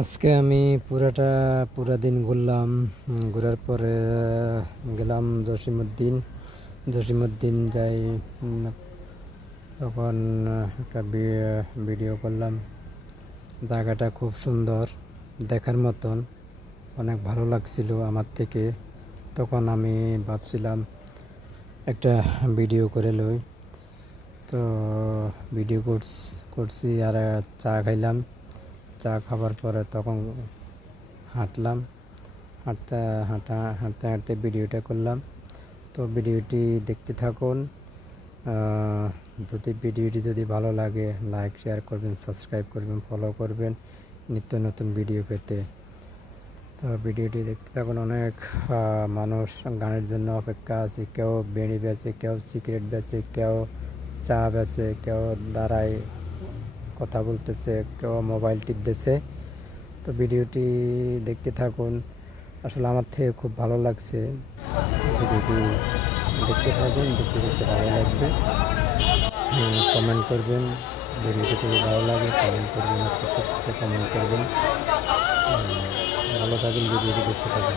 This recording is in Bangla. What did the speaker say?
আজকে আমি পুরা দিন ঘুরলাম। ঘোরার পরে গেলাম জসিমউদ্দিন যাই। তখন একটা ভিডিও করলাম। জায়গাটা খুব সুন্দর, দেখার মতন, অনেক ভালো লাগছিল আমার থেকে। তখন আমি ভাবছিলাম একটা ভিডিও করে লই। তো ভিডিও করছি আর চা খাইলাম। চা খাবার পরে তখন হাঁটলাম। হাঁটতে ভিডিওটা করলাম। তো ভিডিওটি দেখতে থাকুন। যদি ভালো লাগে লাইক শেয়ার করবেন, সাবস্ক্রাইব করবেন, ফলো করবেন নিত্য নতুন ভিডিও পেতে। তো ভিডিওটি দেখতে থাকুন। অনেক মানুষ গানের জন্য অপেক্ষা আছে। কেউ বেড়ি বেচে, কেউ সিগারেট বেচে, কেউ চা বেচে, কেউ দাঁড়ায় কথা বলতেছে, কেউ মোবাইল টিপতেছে। তো ভিডিওটি দেখতে থাকুন। আসলে আমার থেকে খুব ভালো লাগছে। ভিডিওটি দেখতে থাকুন, দেখতে ভালো লাগবে। কমেন্ট করবেন, ভিডিওটি যদি ভালো লাগে কমেন্ট করবেন, কমেন্ট করবেন। ভালো থাকুন, ভিডিওটি দেখতে থাকুন।